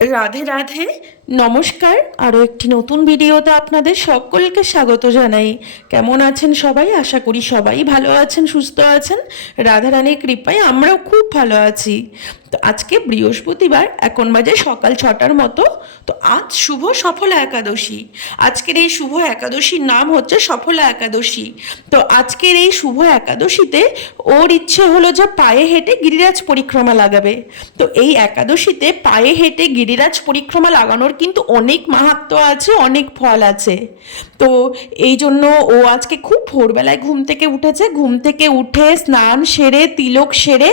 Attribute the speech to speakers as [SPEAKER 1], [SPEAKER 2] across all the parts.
[SPEAKER 1] রাধে রাধে, নমস্কার। আরও একটি নতুন ভিডিওতে আপনাদের সকলকে স্বাগত জানাই। কেমন আছেন সবাই? আশা করি সবাই ভালো আছেন, সুস্থ আছেন। রাধারানীর কৃপায় আমরাও খুব ভালো আছি। তো আজকে বৃহস্পতিবার, এখন বাজে সকাল ছটার মতো। তো আজ শুভ সফলা একাদশী। আজকের এই শুভ একাদশীর নাম হচ্ছে সফলা একাদশী। তো আজকের এই শুভ একাদশীতে ওর ইচ্ছে হলো যে পায়ে হেঁটে গিরিরাজ পরিক্রমা লাগাবে। তো এই একাদশীতে পায়ে হেঁটে গিরিরাজ পরিক্রমা লাগানোর কিন্তু অনেক মাহাত্ম আছে, অনেক ফল আছে। তো এই জন্য ও আজকে খুব ভোরবেলায় ঘুম থেকে উঠেছে। ঘুম থেকে উঠে স্নান সেরে, তিলক সেরে,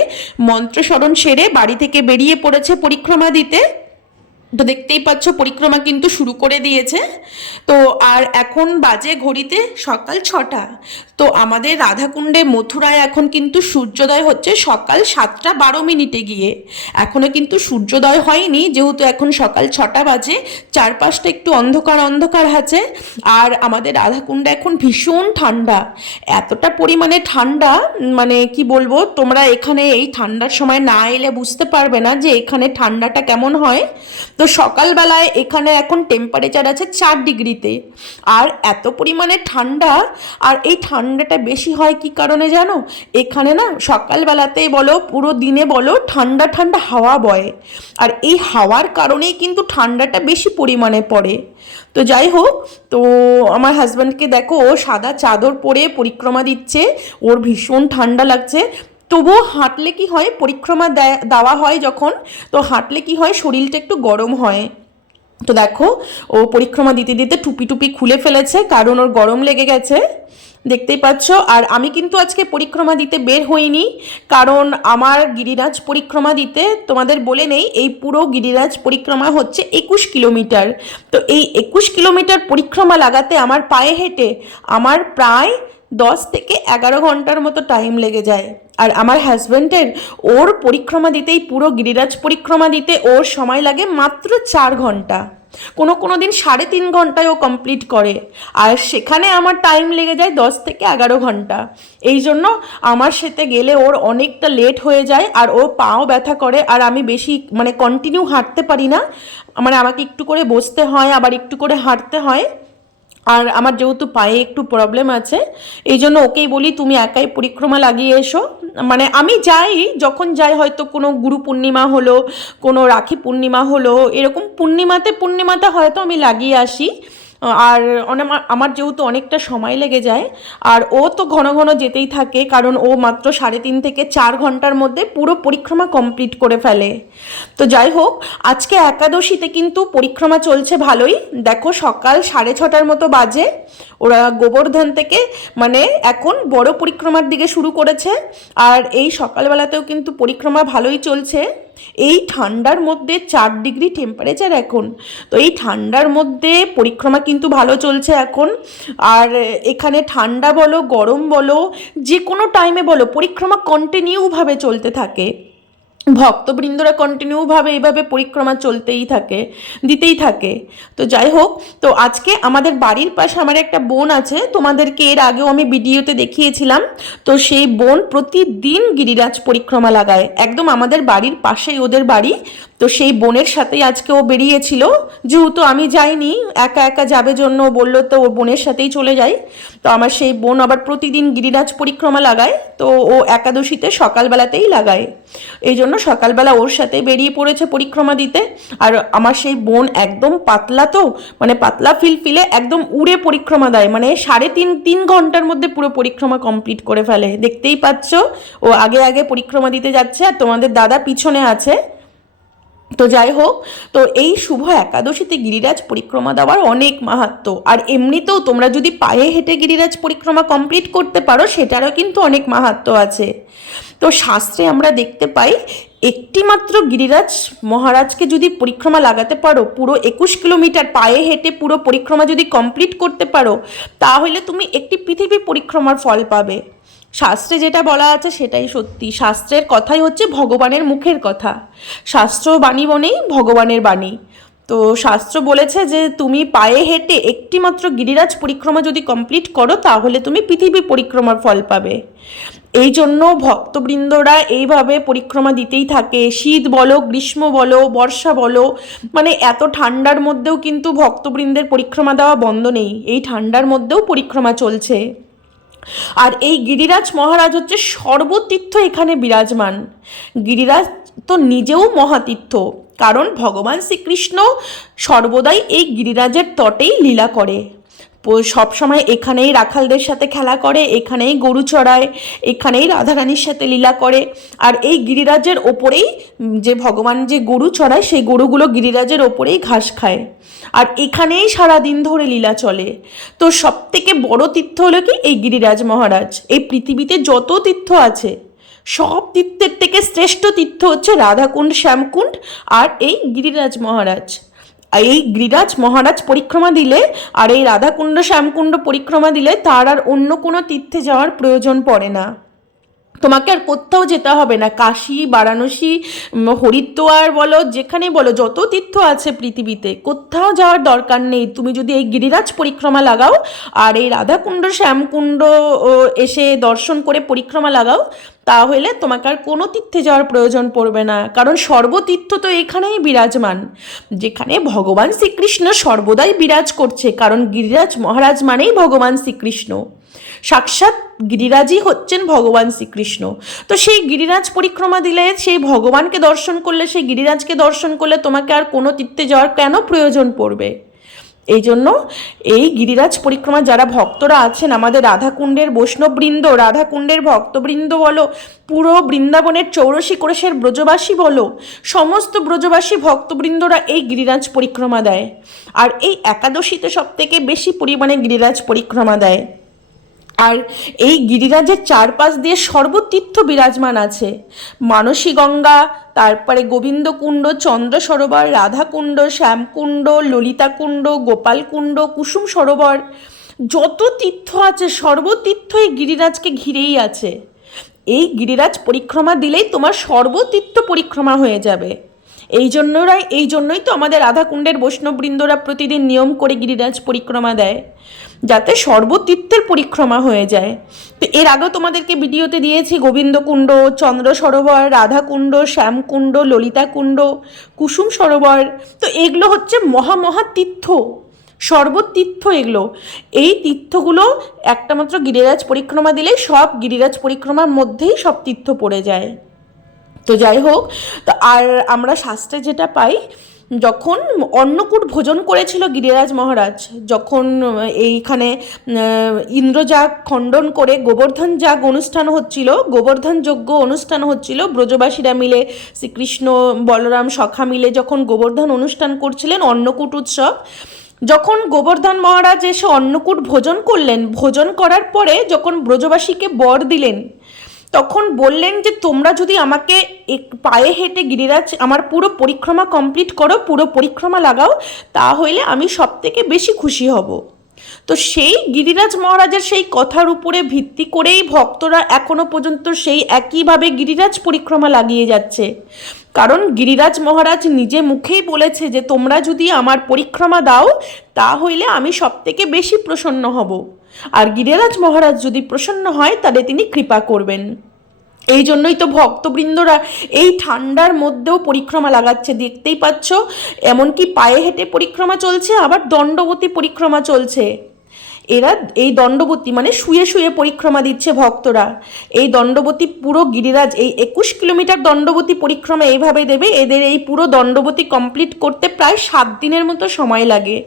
[SPEAKER 1] মন্ত্রস্মরণ সেরে বাড়ি থেকে বেরিয়ে পড়েছে পরিক্রমা দিতে? তো দেখতেই পাচ্ছ, পরিক্রমা কিন্তু শুরু করে দিয়েছে। তো আর এখন বাজে ঘড়িতে সকাল ছটা। তো আমাদের রাধাকুণ্ডে মথুরায় এখন কিন্তু সূর্যোদয় হচ্ছে সকাল সাতটা বারো মিনিটে গিয়ে। এখনও কিন্তু সূর্যোদয় হয়নি, যেহেতু এখন সকাল ছটা বাজে, চারপাশটা একটু অন্ধকার অন্ধকার আছে। আর আমাদের রাধাকুণ্ডে এখন ভীষণ ঠান্ডা। এতটা পরিমাণে ঠান্ডা মানে কি বলব, তোমরা এখানে এই ঠান্ডার সময় না এলে বুঝতে পারবে না যে এখানে ঠান্ডাটা কেমন হয়। তো সকালবেলায় এখানে এখন টেম্পারেচার আছে চার ডিগ্রিতে। আর এত পরিমাণে ঠান্ডা, আর এই ঠান্ডাটা বেশি হয় কি কারণে জানো? এখানে না সকালবেলাতেই বলো, পুরো দিনে বলো, ঠান্ডা ঠান্ডা হাওয়া বয়। আর এই হাওয়ার কারণেই কিন্তু ঠান্ডাটা বেশি পরিমাণে পড়ে। তো যাই হোক, তো আমার হাজব্যান্ডকে দেখো, ও সাদা চাদর পরে পরিক্রমা দিচ্ছে, ওর ভীষণ ঠান্ডা লাগছে। তবুও হাঁটলে কি হয়? পরিক্রমা দেওয়া হয় যখন। তো হাঁটলে কি হয়? শরীরটা একটু গরম হয়। তো দেখো, ও পরিক্রমা দিতে দিতে টুপি টুপি খুলে ফেলেছে, কারণ ওর গরম লেগে গেছে। দেখতেই পাচ্ছ? আর আমি কিন্তু আজকে পরিক্রমা দিতে বের হইনি, কারণ আমার গিরিরাজ পরিক্রমা দিতে, তোমাদের বলে নেই, এই পুরো গিরিরাজ পরিক্রমা হচ্ছে একুশ কিলোমিটার। তো এই একুশ কিলোমিটার পরিক্রমা লাগাতে আমার পায়ে হেঁটে, আমার প্রায় দশ থেকে এগারো ঘণ্টার মতো টাইম লেগে যায়। আর আমার হাজব্যান্ডের ওর পরিক্রমা দিতেই, পুরো গিরিরাজ পরিক্রমা দিতে ওর সময় লাগে মাত্র চার ঘণ্টা। কোনো কোনো দিন সাড়ে তিন ঘন্টায় ও কমপ্লিট করে। আর সেখানে আমার টাইম লেগে যায় দশ থেকে এগারো ঘণ্টা। এই জন্য আমার সাথে গেলে ওর অনেকটা লেট হয়ে যায় আর ও পাও ব্যথা করে আর আমি বেশি মানে কন্টিনিউ হাঁটতে পারি না। মানে আমাকে একটু করে বসতে হয়, আবার একটু করে হাঁটতে হয়। আর আমার যেহেতু পায়ে একটু প্রবলেম আছে এই জন্য ওকেই বলি তুমি একাই পরিক্রমা লাগিয়ে এসো। মানে আমি যাই, যখন যাই হয়তো কোনো গুরু পূর্ণিমা হলো, কোনো রাখি পূর্ণিমা হলো, এরকম পূর্ণিমাতে পূর্ণিমাতে হয়তো আমি লাগিয়ে আসি। আর আমার যেহেতু অনেকটা সময় লেগে যায়, আর ও তো ঘন ঘন যেতেই থাকে, কারণ ও মাত্র সাড়ে তিন থেকে চার ঘণ্টার মধ্যে পুরো পরিক্রমা কমপ্লিট করে ফেলে। তো যাই হোক, আজকে একাদশীতে কিন্তু পরিক্রমা চলছে ভালোই। দেখো সকাল সাড়ে ছটার মতো বাজে, ওরা গোবর্ধন থেকে মানে এখন বড় পরিক্রমার দিকে শুরু করেছে, আর এই সকালবেলাতেও কিন্তু পরিক্রমা ভালোই চলছে। এই ঠান্ডার মধ্যে চার ডিগ্রি টেম্পারেচার এখন। তো এই ঠান্ডার মধ্যে পরিক্রমা কিন্তু ভালো চলছে এখন। আর এখানে ঠান্ডা বলো, গরম বলো যে কোনো টাইমে বলো, পরিক্রমা কন্টিনিউভাবে চলতে থাকে। ভক্তবৃন্দরা কন্টিনিউভাবে এইভাবে পরিক্রমা চলতেই থাকে, দিতেই থাকে। তো যাই হোক, তো আজকে আমাদের বাড়ির পাশে আমার একটা বোন আছে, তোমাদেরকে এর আগেও আমি ভিডিওতে দেখিয়েছিলাম। তো সেই বোন প্রতিদিন গিরিরাজ পরিক্রমা লাগায়। একদম আমাদের বাড়ির পাশেই ওদের বাড়ি। তো সেই বোনের সাথেই আজকে ও বেরিয়েছিল। যেহেতু আমি যাইনি, একা একা যাবে জন্য বলল তো ওর বোনের সাথেই চলে যাই। তো আমার সেই বোন আবার প্রতিদিন গিরিরাজ পরিক্রমা লাগায়, তো ও একাদশীতে সকালবেলাতেই লাগায়। এই জন্য সকালবেলা ওর সাথে বেরিয়ে পড়েছে পরিক্রমা দিতে। আর আমার সেই বোন একদম পাতলা তো মানে পাতলা ফিল ফিলে একদম উড়ে পরিক্রমা দেয়। মানে সাড়ে তিন তিন ঘণ্টার মধ্যে পুরো পরিক্রমা কমপ্লিট করে ফেলে। দেখতেই পাচ্ছ, ও আগে আগে পরিক্রমা দিতে যাচ্ছে আর তোমাদের দাদা পিছনে আছে। তো যাই হোক, তো এই শুভ একাদশীতে গিরিরাজ পরিক্রমা দেওয়ার অনেক মাহাত্ম। আর এমনিতেও তোমরা যদি পায়ে হেঁটে গিরিরাজ পরিক্রমা কমপ্লিট করতে পারো, সেটারও কিন্তু অনেক মাহাত্ম আছে। তো শাস্ত্রে আমরা দেখতে পাই একটি মাত্র গিরিরাজ মহারাজকে যদি পরিক্রমা লাগাতে পারো, পুরো একুশ কিলোমিটার পায়ে হেঁটে পুরো পরিক্রমা যদি কমপ্লিট করতে পারো, তাহলে তুমি একটি পৃথিবী পরিক্রমার ফল পাবে। শাস্ত্রে যেটা বলা আছে সেটাই সত্যি। শাস্ত্রের কথাই হচ্ছে ভগবানের মুখের কথা। শাস্ত্র বাণী বনেই ভগবানের বাণী। তো শাস্ত্র বলেছে যে, তুমি পায়ে হেঁটে একটিমাত্র গিরিরাজ পরিক্রমা যদি কমপ্লিট করো, তাহলে তুমি পৃথিবী পরিক্রমার ফল পাবে। এই জন্য ভক্তবৃন্দরা এইভাবে পরিক্রমা দিতেই থাকে। শীত বলো, গ্রীষ্ম বলো, বর্ষা বলো মানে এত ঠান্ডার মধ্যেও কিন্তু ভক্তবৃন্দের পরিক্রমা দেওয়া বন্ধ নেই। এই ঠান্ডার মধ্যেও পরিক্রমা চলছে। আর এই গিরিরাজ মহারাজ হচ্ছে সর্বতীর্থ এখানে বিরাজমান। গিরিরাজ তো নিজেও মহাতীর্থ, কারণ ভগবান শ্রীকৃষ্ণ সর্বদাই এই গিরিরাজের তটেই লীলা করে। সবসময় এখানেই রাখালদের সাথে খেলা করে, এখানেই গরু চড়ায়, এখানেই রাধারানীর সাথে লীলা করে। আর এই গিরিরাজের ওপরেই যে ভগবান যে গরু চড়ায়, সেই গরুগুলো গিরিরাজের ওপরেই ঘাস খায়। আর এখানেই সারা দিন ধরে লীলা চলে। তো সব থেকে বড় তীর্থ হলো কি? এই গিরিরাজ মহারাজ। এই পৃথিবীতে যত তীর্থ আছে, সব তীর্থের থেকে শ্রেষ্ঠ তীর্থ হচ্ছে রাধাকুণ্ড, শ্যামকুণ্ড আর এই গিরিরাজ মহারাজ। এই গিরিরাজ মহারাজ পরিক্রমা দিলে আর এই রাধাকুণ্ড, শ্যামকুণ্ড পরিক্রমা দিলে তার আর অন্য কোনো তীর্থে যাওয়ার প্রয়োজন পড়ে না। তোমাকে আর কোথাও যেতে হবে না। কাশী, বারাণসী হরিদ্বার বলো, যেখানেই বলো, যত তীর্থ আছে পৃথিবীতে, কোথাও যাওয়ার দরকার নেই। তুমি যদি এই গিরিরাজ পরিক্রমা লাগাও আর এই রাধাকুণ্ড, শ্যামকুণ্ড এসে দর্শন করে পরিক্রমা লাগাও তাহলে তোমাকে আর কোনো তীর্থে যাওয়ার প্রয়োজন পড়বে না। কারণ সর্বতীর্থ তো এখানেই বিরাজমান। যেখানে ভগবান শ্রীকৃষ্ণ সর্বদাই বিরাজ করছে। কারণ গিরিরাজ মহারাজ মানেই ভগবান শ্রীকৃষ্ণ। সাক্ষাৎ গিরিরাজই হচ্ছেন ভগবান শ্রীকৃষ্ণ। তো সেই গিরিরাজ পরিক্রমা দিলে, সেই ভগবানকে দর্শন করলে, সেই গিরিরাজকে দর্শন করলে তোমাকে আর কোনো তীর্থে যাওয়ার কেন প্রয়োজন পড়বে? এই জন্য এই গিরিরাজ পরিক্রমা যারা ভক্তরা আছেন, আমাদের রাধাকুণ্ডের বৈষ্ণববৃন্দ, রাধাকুণ্ডের ভক্তবৃন্দ বলো, পুরো বৃন্দাবনের চৌরসী কোরেশের ব্রজবাসী বলো, সমস্ত ব্রজবাসী ভক্তবৃন্দরা এই গিরিরাজ পরিক্রমা দেয়। আর এই একাদশীতে সব থেকে বেশি পরিমাণে গিরিরাজ পরিক্রমা দেয়। আর এই গিরিরাজের চারপাশ দিয়ে সর্বতীর্থ বিরাজমান আছে। মানসী গঙ্গা তারপরে গোবিন্দকুণ্ড চন্দ্র সরোবর রাধাকুণ্ড, শ্যামকুণ্ড, ললিতাকুণ্ড, গোপালকুণ্ড কুসুম সরোবর যত তীর্থ আছে, সর্বতীর্থ এই গিরিরাজকে ঘিরেই আছে। এই গিরিরাজ পরিক্রমা দিলেই তোমার সর্বতীর্থ পরিক্রমা হয়ে যাবে। এই জন্যরাই, এই জন্যই তো আমাদের রাধাকুণ্ডের বৈষ্ণববৃন্দরা প্রতিদিন নিয়ম করে গিরিরাজ পরিক্রমা দেয়, যাতে সর্বতীর্থের পরিক্রমা হয়ে যায়। তো এর আগেও তোমাদেরকে ভিডিওতে দিয়েছি, গোবিন্দকুণ্ড, চন্দ্র সরোবর, রাধাকুণ্ড, শ্যামকুণ্ড, ললিতাকুণ্ড, কুসুম সরোবর। তো এগুলো হচ্ছে মহা মহা তীর্থ সর্বতীর্থ এগুলো। এই তীর্থগুলো একটা মাত্র গিরিরাজ পরিক্রমা দিলে সব গিরিরাজ পরিক্রমার মধ্যেই সব তীর্থ পড়ে যায়। তো যাই হোক তো আর আমরা শাস্ত্রে যেটা পাই যখন অন্নকূট ভোজন করেছিল গিরিরাজ মহারাজ যখন এইখানে আহ, ইন্দ্রযাগ খণ্ডন করে গোবর্ধন যাগ অনুষ্ঠান হচ্ছিল গোবর্ধন যজ্ঞ অনুষ্ঠান হচ্ছিল ব্রজবাসীরা মিলে শ্রীকৃষ্ণ বলরাম সখা মিলে যখন গোবর্ধন অনুষ্ঠান করছিলেন অন্নকূট উৎসব যখন গোবর্ধন মহারাজ এসে অন্নকূট ভোজন করলেন ভোজন করার পরে যখন ব্রজবাসীকে বর দিলেন তখন বললেন যে, তোমরা যদি আমাকে এক- পায়ে হেঁটে গিরিরাজ, আমার পুরো পরিক্রমা কমপ্লিট করো, পুরো পরিক্রমা লাগাও, তাহলে আমি সব থেকে বেশি খুশি হব। তো সেই গিরিরাজ মহারাজের সেই কথার উপরে ভিত্তি করেই ভক্তরা এখনও পর্যন্ত সেই একইভাবে গিরিরাজ পরিক্রমা লাগিয়ে যাচ্ছে। কারণ গিরিরাজ মহারাজ নিজে মুখেই বলেছে যে, তোমরা যদি আমার পরিক্রমা দাও, তাহলে আমি সব থেকে বেশি প্রসন্ন হব। আর গিরিরাজ মহারাজ যদি প্রসন্ন হয়, তাহলে তিনি কৃপা করবেন। এই জন্যই তো ভক্তবৃন্দরা এই ঠান্ডার মধ্যেও পরিক্রমা লাগাচ্ছে। দেখতেই পাচ্ছ, এমনকি পায়ে হেঁটে পরিক্রমা চলছে, আবার দণ্ডবতী পরিক্রমা চলছে। এরা এই দণ্ডবতী মানে শুয়ে শুয়ে পরিক্রমা দিচ্ছে ভক্তরা। এই দণ্ডবতী পুরো গিরিরাজ, এই একুশ কিলোমিটার দণ্ডবতী পরিক্রমা এইভাবে দেবে। এদের এই পুরো দণ্ডবতী কমপ্লিট করতে প্রায় সাত দিনের মতো সময় লাগে।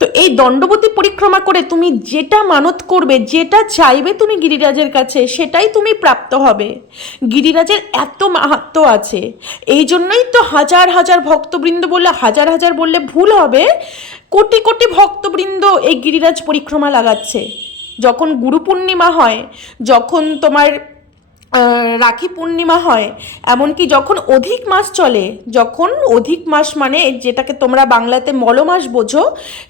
[SPEAKER 1] তো এই দণ্ডবতী পরিক্রমা করে তুমি যেটা মানত করবে, যেটা চাইবে তুমি গিরিরাজের কাছে, সেটাই তুমি প্রাপ্ত হবে। গিরিরাজের এত মাহাত্ম আছে। এই জন্যই তো হাজার হাজার ভক্তবৃন্দ বললে, হাজার হাজার বললে ভুল হবে। কোটি কোটি ভক্তবৃন্দ এই গিরিরাজ পরিক্রমা লাগাচ্ছে। যখন গুরু পূর্ণিমা হয়, যখন তোমার রাখি পূর্ণিমা হয়, এমনকি যখন অধিক মাস চলে, যখন অধিক মাস মানে যেটাকে তোমরা বাংলাতে মলমাস বোঝো,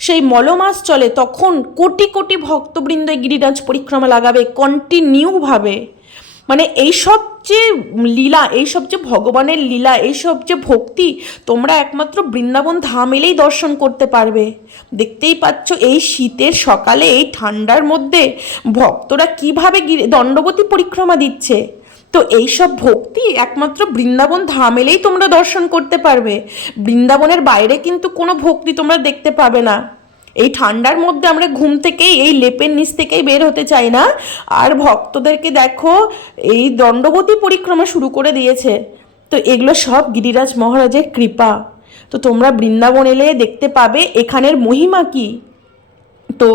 [SPEAKER 1] সেই মলমাস চলে, তখন কোটি কোটি ভক্তবৃন্দ গিরিরাজ পরিক্রমা লাগাবে কন্টিনিউভাবে মানে এইসব যে লীলা এইসব যে ভগবানের লীলা এইসব যে ভক্তি, তোমরা একমাত্র বৃন্দাবন ধাম এলেই দর্শন করতে পারবে। দেখতেই পাচ্ছ এই শীতের সকালে, এই ঠান্ডার মধ্যে ভক্তরা কীভাবে দণ্ডবতী পরিক্রমা দিচ্ছে। তো এইসব ভক্তি একমাত্র বৃন্দাবন ধাম এলেই তোমরা দর্শন করতে পারবে। বৃন্দাবনের বাইরে কিন্তু কোনো ভক্তি তোমরা দেখতে পাবে না। এই ঠান্ডার মধ্যে আমরা ঘুম থেকেই, এই লেপের নিচ থেকেই বের হতে চাই না। আর ভক্তদেরকে দেখো, এই দণ্ডবতী পরিক্রমা শুরু করে দিয়েছে। তো এগুলো সব গিরিরাজ মহারাজের কৃপা। তো তোমরা বৃন্দাবন এলে দেখতে পাবে, এখানের মহিমা কি। তো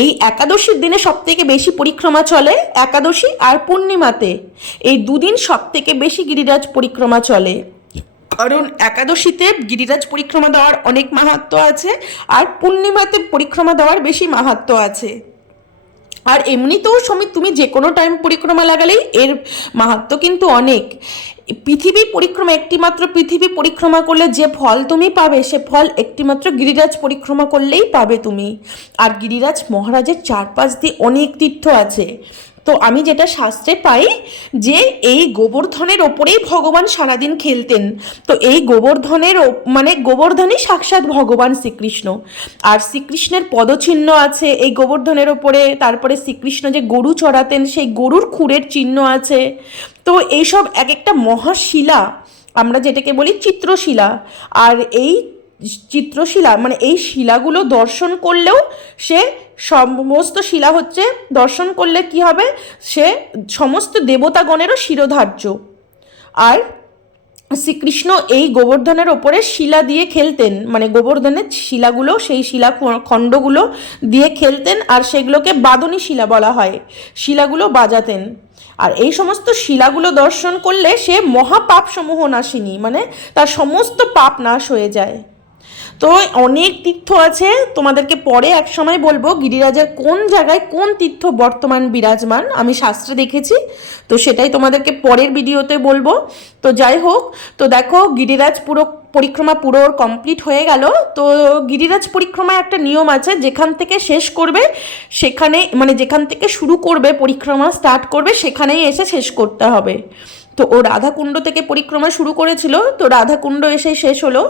[SPEAKER 1] এই একাদশীর দিনে সব থেকে বেশি পরিক্রমা চলে একাদশী আর পূর্ণিমাতে। এই দুদিন সব থেকে বেশি গিরিরাজ পরিক্রমা চলে। কারণ একাদশীতে গিরিরাজ পরিক্রমা দেওয়ার অনেক মাহাত্ম্য আছে আর পূর্ণিমাতে পরিক্রমা দেওয়ার বেশি মাহাত্ম্য আছে। আর এমনিতেও সমী তুমি যে কোনো টাইম পরিক্রমা লাগালেই এর মাহাত্ম্য কিন্তু অনেক। পৃথিবী পরিক্রমা, একটিমাত্র পৃথিবী পরিক্রমা করলে যে ফল তুমি পাবে, সে ফল একটিমাত্র গিরিরাজ পরিক্রমা করলেই পাবে তুমি। আর গিরিরাজ মহারাজের চারপাশ দিয়ে অনেক তীর্থ আছে। তো আমি যেটা শাস্ত্রে পাই যে এই গোবর্ধনের ওপরেই ভগবান সারাদিন খেলতেন। তো এই গোবর্ধনের মানে গোবর্ধনই সাক্ষাৎ ভগবান শ্রীকৃষ্ণ। আর শ্রীকৃষ্ণের পদচিহ্ন আছে এই গোবর্ধনের ওপরে, তারপরে শ্রীকৃষ্ণ যে গরু চড়াতেন, সেই গরুর খুরের চিহ্ন আছে। তো এইসব এক একটা মহাশিলা, আমরা যেটাকে বলি চিত্রশিলা, আর এই চিত্রশিলা মানে এই শিলাগুলো দর্শন করলেও সে সমস্ত শিলা হচ্ছে দর্শন করলে কি হবে? সে সমস্ত দেবতাগণেরও শিরোধার্য। আর শ্রীকৃষ্ণ এই গোবর্ধনের ওপরে শিলা দিয়ে খেলতেন। মানে গোবর্ধনের শিলাগুলো, সেই শিলা খণ্ডগুলো দিয়ে খেলতেন আর সেগুলোকে বাদনী শিলা বলা হয়। শিলাগুলো বাজাতেন। আর এই সমস্ত শিলাগুলো দর্শন করলে সে মহাপাপ সমূহ নাশিনী মানে তার সমস্ত পাপ নাশ হয়ে যায়। তো অনেক তীর্থ আছে, তোমাদেরকে পরে এক সময় বলব গিরিরাজের কোন জায়গায় কোন তীর্থ বর্তমান বিরাজমান, আমি শাস্ত্রে দেখেছি, তো সেটাই তোমাদেরকে পরের ভিডিওতে বলব। তো যাই হোক, তো দেখো গিরিরাজ পুরো পরিক্রমা পুরো কমপ্লিট হয়ে গেল, তো গিরিরাজ পরিক্রমায় একটা নিয়ম আছে, যেখান থেকে শেষ করবে, সেখানে মানে যেখান থেকে শুরু করবে, পরিক্রমা স্টার্ট করবে, সেখানেই এসে শেষ করতে হবে। তো ও রাধাকুণ্ড থেকে পরিক্রমা শুরু করেছিল, তো রাধাকুণ্ড এসে শেষ হলো।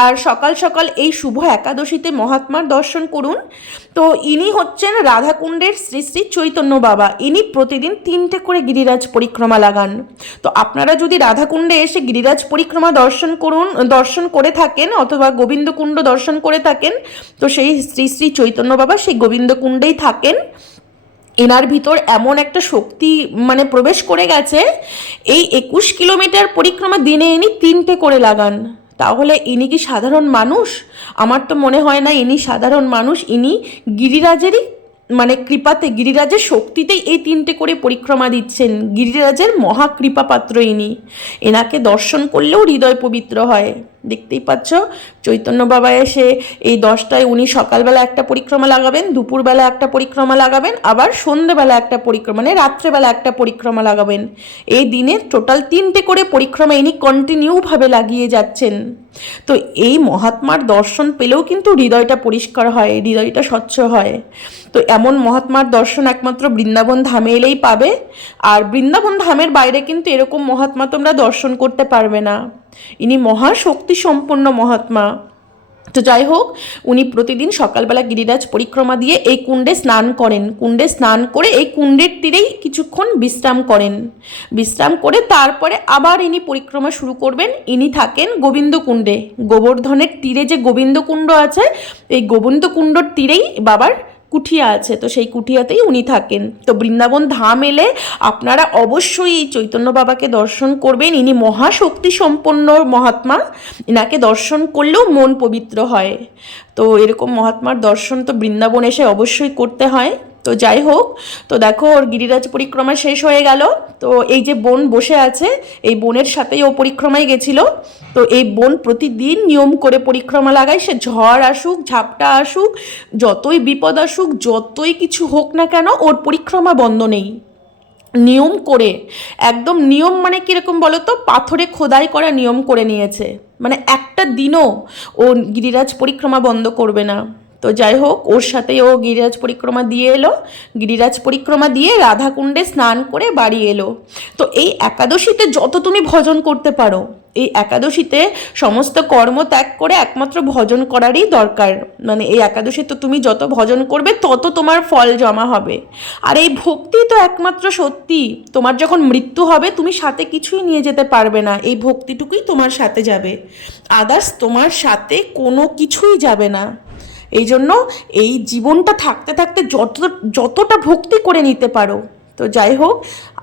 [SPEAKER 1] আর সকাল সকাল এই শুভ একাদশীতে মহাত্মার দর্শন করুন। তো ইনি হচ্ছেন রাধাকুণ্ডের শ্রী শ্রী চৈতন্য বাবা। ইনি প্রতিদিন তিনটে করে গিরিরাজ পরিক্রমা লাগান। তো আপনারা যদি রাধাকুণ্ডে এসে গিরিরাজ পরিক্রমা দর্শন করুন, দর্শন করে থাকেন অথবা গোবিন্দকুণ্ড দর্শন করে থাকেন, তো সেই শ্রী শ্রী চৈতন্য বাবা সেই গোবিন্দকুণ্ডেই থাকেন। এনার ভিতর এমন একটা শক্তি মানে প্রবেশ করে গেছে, এই একুশ কিলোমিটার পরিক্রমা দিনে ইনি তিনটে করে লাগান। তাহলে ইনি কি সাধারণ মানুষ? আমার তো মনে হয় না ইনি সাধারণ মানুষ, ইনি গিরিরাজেরই মানে কৃপাতে, গিরিরাজের শক্তিতেই এই তিনটে করে পরিক্রমা দিচ্ছেন। গিরিরাজের মহাকৃপা পাত্র ইনি। এনাকে দর্শন করলেও হৃদয় পবিত্র হয়। দেখতেই পাচ্ছ। চৈতন্য বাবা এসে এই দশটায় উনি সকালবেলা একটা পরিক্রমা লাগাবেন, দুপুরবেলা একটা পরিক্রমা লাগাবেন, আবার সন্ধ্যেবেলা একটা পরিক্রমা মানে রাত্রেবেলা একটা পরিক্রমা লাগাবেন। এই দিনে টোটাল তিনটে করে পরিক্রমা ইনি কন্টিনিউভাবে লাগিয়ে যাচ্ছেন। তো এই মহাত্মার দর্শন পেলেও কিন্তু হৃদয়টা পরিষ্কার হয়, হৃদয়টা স্বচ্ছ হয়। তো এমন মহাত্মার দর্শন একমাত্র বৃন্দাবন ধামে এলেই পাবে। আর বৃন্দাবন ধামের বাইরে কিন্তু এরকম মহাত্মা তোমরা দর্শন করতে পারবে না। ইনি মহাশক্তি সম্পন্ন মহাত্মা। তো যাই হোক, উনি প্রতিদিন সকালবেলা গিরিরাজ পরিক্রমা দিয়ে এই কুণ্ডে স্নান করেন। কুণ্ডে স্নান করে এই কুণ্ডের তীরেই কিছুক্ষণ বিশ্রাম করেন। বিশ্রাম করে তারপরে আবার ইনি পরিক্রমা শুরু করবেন। ইনি থাকেন গোবিন্দকুণ্ডে। গোবর্ধনের তীরে যে গোবিন্দকুণ্ড আছে, এই গোবিন্দকুণ্ডর তীরেই বাবার কুঠিয়া আছে, তো সেই কুঠিয়াতেই উনি থাকেন। তো বৃন্দাবন ধাম এলে আপনারা অবশ্যই চৈতন্য বাবাকে দর্শন করবেন। ইনি মহাশক্তি সম্পন্ন মহাত্মা। এনাকে দর্শন করলেও মন পবিত্র হয়। তো এরকম মহাত্মার দর্শন তো বৃন্দাবন এসে অবশ্যই করতে হয়। তো যাই হোক, তো দেখো ওর গিরিরাজ পরিক্রমা শেষ হয়ে গেল। তো এই যে বোন বসে আছে, এই বোনের সাথেই ও পরিক্রমায় গেছিল। তো এই বোন প্রতিদিন নিয়ম করে পরিক্রমা লাগায়, সে ঝড় আসুক, ঝাপটা আসুক, যতই বিপদ আসুক, যতই কিছু হোক না কেন ওর পরিক্রমা বন্ধ নেই। নিয়ম করে, একদম নিয়ম মানে কীরকম বলো তো পাথরে খোদাই করা নিয়ম করে নিয়েছে। মানে একটা দিনও ও গিরিরাজ পরিক্রমা বন্ধ করবে না। তো যাই হোক, ওর সাথে ও গিরিরাজ পরিক্রমা দিয়ে এলো। গিরিরাজ পরিক্রমা দিয়ে রাধাকুণ্ডে স্নান করে বাড়ি এলো। তো এই একাদশীতে যত তুমি ভজন করতে পারো, এই একাদশীতে সমস্ত কর্ম ত্যাগ করে একমাত্র ভজন করারই দরকার। মানে এই একাদশী তো তুমি যত ভজন করবে, তত তোমার ফল জমা হবে। আর এই ভক্তি তো একমাত্র সত্যি। তোমার যখন মৃত্যু হবে, তুমি সাথে কিছুই নিয়ে যেতে পারবে না। এই ভক্তিটুকুই তোমার সাথে যাবে। আদার্স তোমার সাথে কোনো কিছুই যাবে না। এই জন্য এই জীবনটা থাকতে থাকতে যত, যতটা ভক্তি করে নিতে পারো। তো যাই হোক,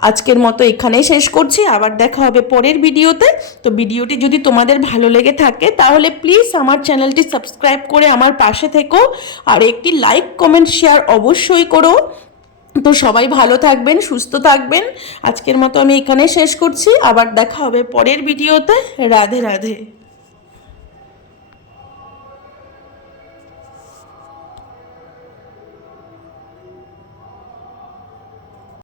[SPEAKER 1] আজকের মতো এখানেই শেষ করছি। আবার দেখা হবে পরের ভিডিওতে। তো ভিডিওটি যদি তোমাদের ভালো লেগে থাকে, তাহলে প্লিজ আমার চ্যানেলটি সাবস্ক্রাইব করে আমার পাশে থেকো। আর একটি লাইক কমেন্ট শেয়ার অবশ্যই করো। তো সবাই ভালো থাকবেন, সুস্থ থাকবেন। আজকের মতো আমি এখানে শেষ করছি। আবার দেখা হবে পরের ভিডিওতে। রাধে রাধে।